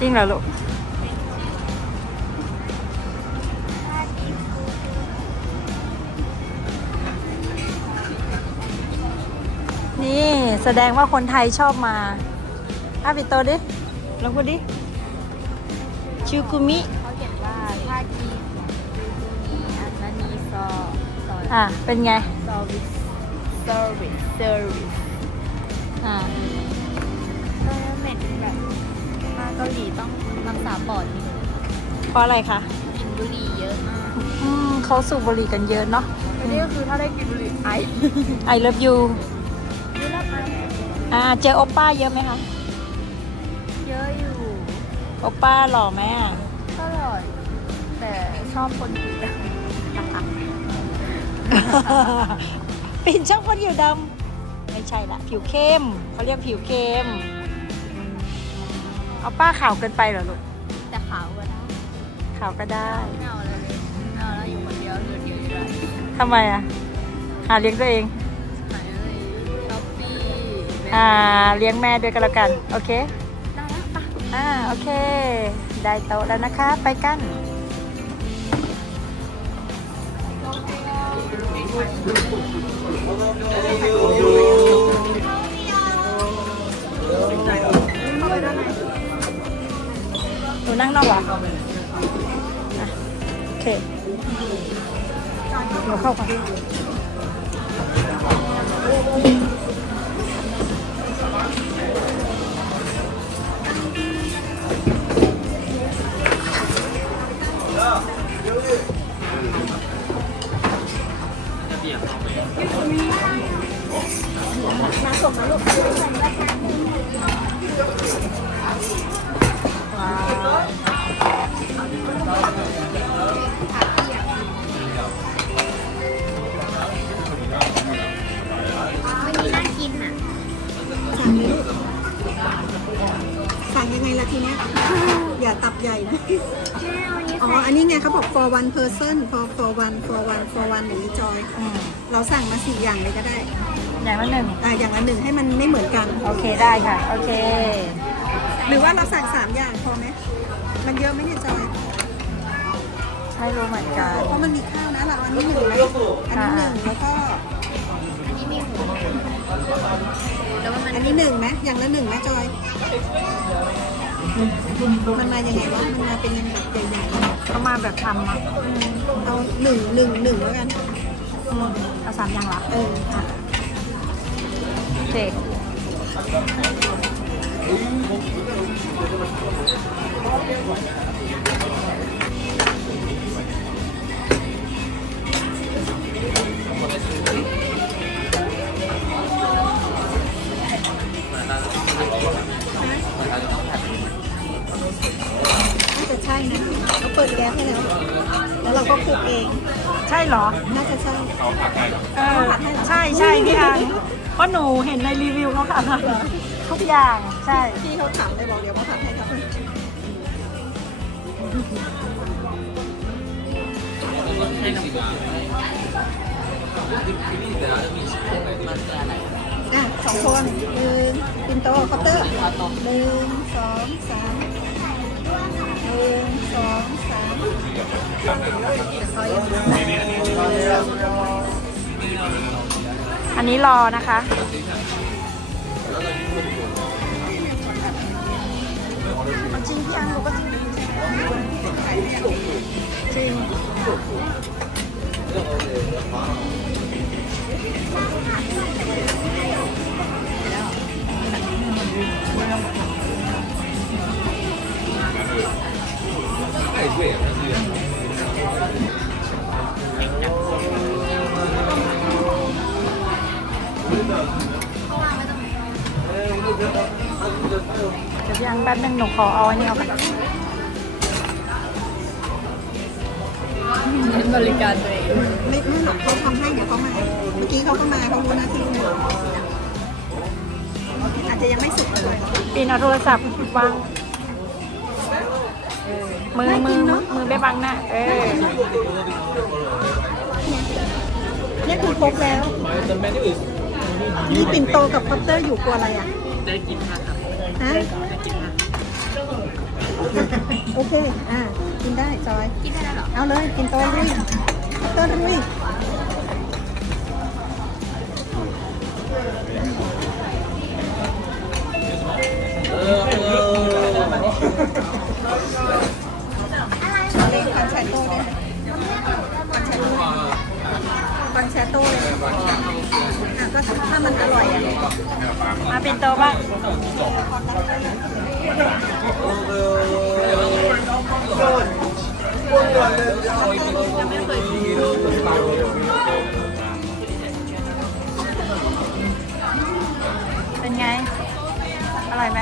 จริงเหรอลูกนี่แสดงว่าคนไทยชอบมาอะปิดโตดิลองพูดดิชูกุมิ เขาเขียนว่าท่าทีมีอันนั้นมีซอซออะ เป็นไง ซอวิสเซอร์วิสเซอร์วิสอ่าเออเหม็นแบบ มาเกาหลีต้องรักษาปอดนิดนึงเพราะอะไรคะกินบุหรี่เยอะมากอืมเขาสูบบุหรี่กันเยอะเนาะอันนี้ก็คือถ้าได้กินบุหรี่ไอ I love you นี่รับไออ่าเจอโอปป้าเยอะไหมคะเยอะอยู่โอปป้าหล่อไหมอะตลอดแต่ชอบคนผิวดปิ่นช่างคนผิวดำไม่ใช่ละผิวเข้มเขาเรียกผิวเข้ม เอาป้าขาวเกินไปเหรอลูกำแต่ขาวก็ได้ขาวก็ได้ไม่เอาเลยไม่เอาแล้วอยู่คนเดียวอยู่เดียวอยู่ได้ทำไมอะ หาเลี้ยงตัวเอง หายเลยช้อปปี้อ่า เลี้ยงแม่ด้วยกันแล้วกัน โอเค ได้แล้วปะอ่า โอเค ได้โต๊ะแล้วนะคะ ไปกันหนูางนอกเหรออะโอเคหนูเข้าก่อน for one person for for one for one for one อย่างนี้จอย อืมเราสั่งมาสี่อย่างเลยก็ได้อย่างละหนึ่งอ่าอย่างละหนึ่งให้มันไม่เหมือนกัน โอเคได้ค่ะ โอเค หรือว่าเราสั่งสามอย่างพอไหมมันเยอะไหมเนี่ยจอยไม่รู้เหมือนกัน เพราะมันมีข้าวนะเราอันนี้หนึ่งไหมอันนี้หนึ่งแล้วก็ อันนี้มีหูแต่ว่ามันอันนี้หนึ่งไหมอย่างละหนึ่งไหมจอย มันมายังไงวะมันมาเป็นยังแบบใหญ่ๆเขามาแบบทำอะอืมเอาหนึ่งหนึ่งหนึ่งแล้วกันอืมเอาสามอย่างละเออค่ะโอเค ปิดแก๊สให้แล้ว แล้วเราก็คลุกเอง ใช่เหรอ น่าจะใช่เออใช่ใช่พี่อังเพราะหนูเห็นในรีวิวเขาค่ะ ทุกอย่างใช่ พี่เขาถามเลยบอกเดี๋ยวมาผัดให้ครับอะสองคนหนึ่งปินโตคอปเตอร์หนึ่งสองสามหนึ่งสองสามค อันนี้รอนะคะ จริงพี่อังบอกว่าจริงจริง เดี๋ยวพี่อังแป๊บนึงหนูขอเอาอันนี้เอาไปเน้นบริการตัวเองไม่ไม่หรอกเขาทำให้เดี๋ยวเขามาเมื่อกี้เขาก็มาเขารู้หน้าที่หมดอาจจะยังไม่สุกเลยปีนเอาโทรศัพท์วางมือมือมือไม่บังหน้าเออเนี่ยคือครบแล้วมีปิ่นโตกับคอปเตอร์อยู่กลัวอะไรอะ ได้กินค่ะครับฮะได้กินค่ะอโอเค อ่า กินได้จอย กินได้แล้วเหรอ เอาเลย กินตัวลุยตัวลุยเอาเลยคอนแชตโต้ได้ไหมคอนแชต โต้เลยอะก็ถ้ามันอร่อยอะมาเป็นโตบ้างเป็นไง อร่อยไหม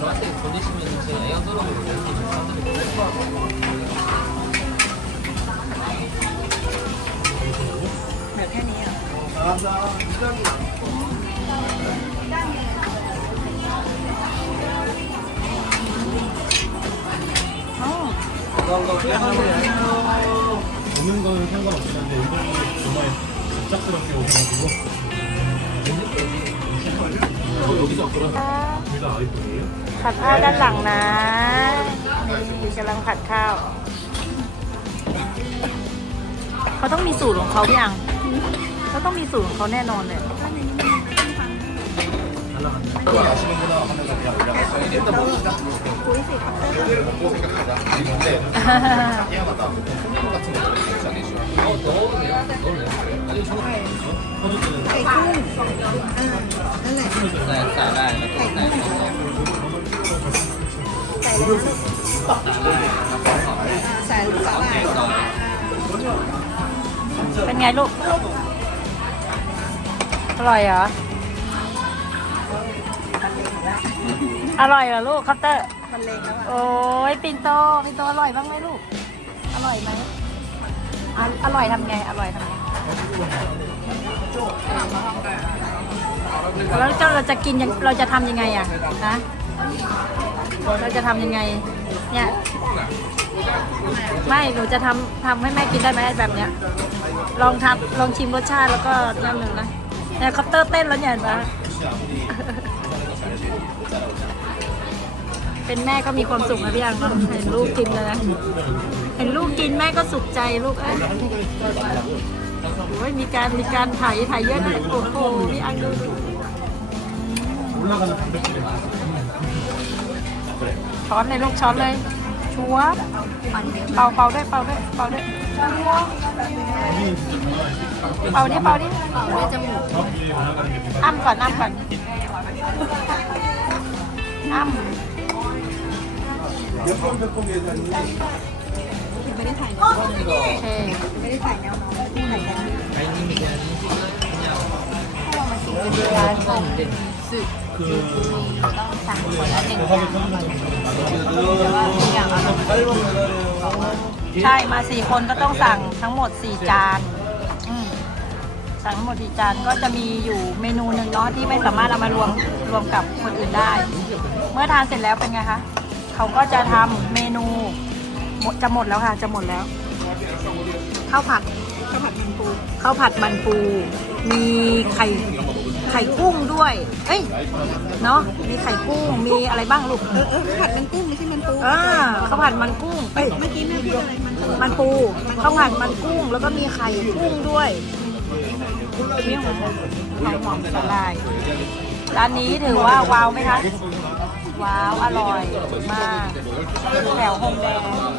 저한테 보내시면 이제 에어드롭으로 이렇게 전화드릴게요. 오는 거는 상관없는데 이번에 정말 갑작스럽게 오셔가지고 여기서 그런 둘다 아이폰이에요? ผัดข้าวด้านหลังนะนี่กำลังผัดข้าว เขาต้องมีสูตรของเขาพี่อังเขาต้องมีสูตรของเขาแน่นอนเลย ไข่กุ้งอ่านั่นแหละ ใส่ได้แล้วก็ใส่ใส่สาหร่ายเป็นไงลูก อร่อยเหรอ อร่อยเหรอลูกคัพเตอร์ มันเล็งแล้วอะโอ้ยปินโตปินโตอร่อยบ้างไหมลูก อร่อยไหมอะอร่อยทำไง อร่อยทำไง แล้วเจ้าเราจะกินยังเราจะทำยังไงอะนะเราจะทำยังไง เนี่ยไม่หนูจะทำทำให้แม่กินได้ไหมแบบเนี้ย ลองทำลองชิมรสชาติแล้วก็นั่นหนึ่งนะเนี่ยคัพเตอร์เต้นแล้วเนี่ยเห็นปะเป็นแม่ก็มีความสุขนะพี่อังเนาะเห็นลูกกินเลยนะเห็นลูกกินแม่ก็สุขใจลูกเอ้ย โอ้ยมีการมีการถ่ายถ่ายเยอะเลยโอ้โหพี่อังดูดูช้อนเลยลูกช้อนเลย ชัวเป่าเป่าด้วยเป่าด้วยเป่าด้วยเป่าดิเป่าดิอ้ำก่อนอ้ํก่อนอ้ำไม่ได้ถ่ายแนวน้อง กันไอ้นี่มีร้ถ้าเรามาถึงเวลาของสุกคือต้องสั่งคนละหนึ่งอย่างแต่ว่าทุกอย่างอ่อใช่มาสี่คนก็ต้องสั่งทั้งหมดสี่จานสั่งหมดสี่จานก็จะมีอยู่เมนูหนึ่งเนาะที่ไม่สามารถเอามารวมรวมกับคนอื่นได้ เมื่อทานเสร็จแล้วเป็นไงคะเขาก็จะทำเมนูจะหมดแล้วค่ะ จะหมดแล้วข้าวผัด ข้าวผัดมันปูข้าวผัดมันปู มีไข่ไข่กุ้งด้วย เอ้ยเนาะมีไข่กุ้งมีอะไรบ้างลูกเออเออข้าวผัดมันกุ้งไม่ใช่มันปูอ่าข้าวผัดมันกุ้งเอ้ยเมื่อกี้แม่พูดอะไรมันปูมันปูข้าวผัดมันกุ้ง แล้วก็มีไข่กุ้งด้วยมีหอมหอมหอมสลายร้านนี้ถือว่าว้าวไหมคะว้าวอร่อยมากแถวโฮมแดงเนาะ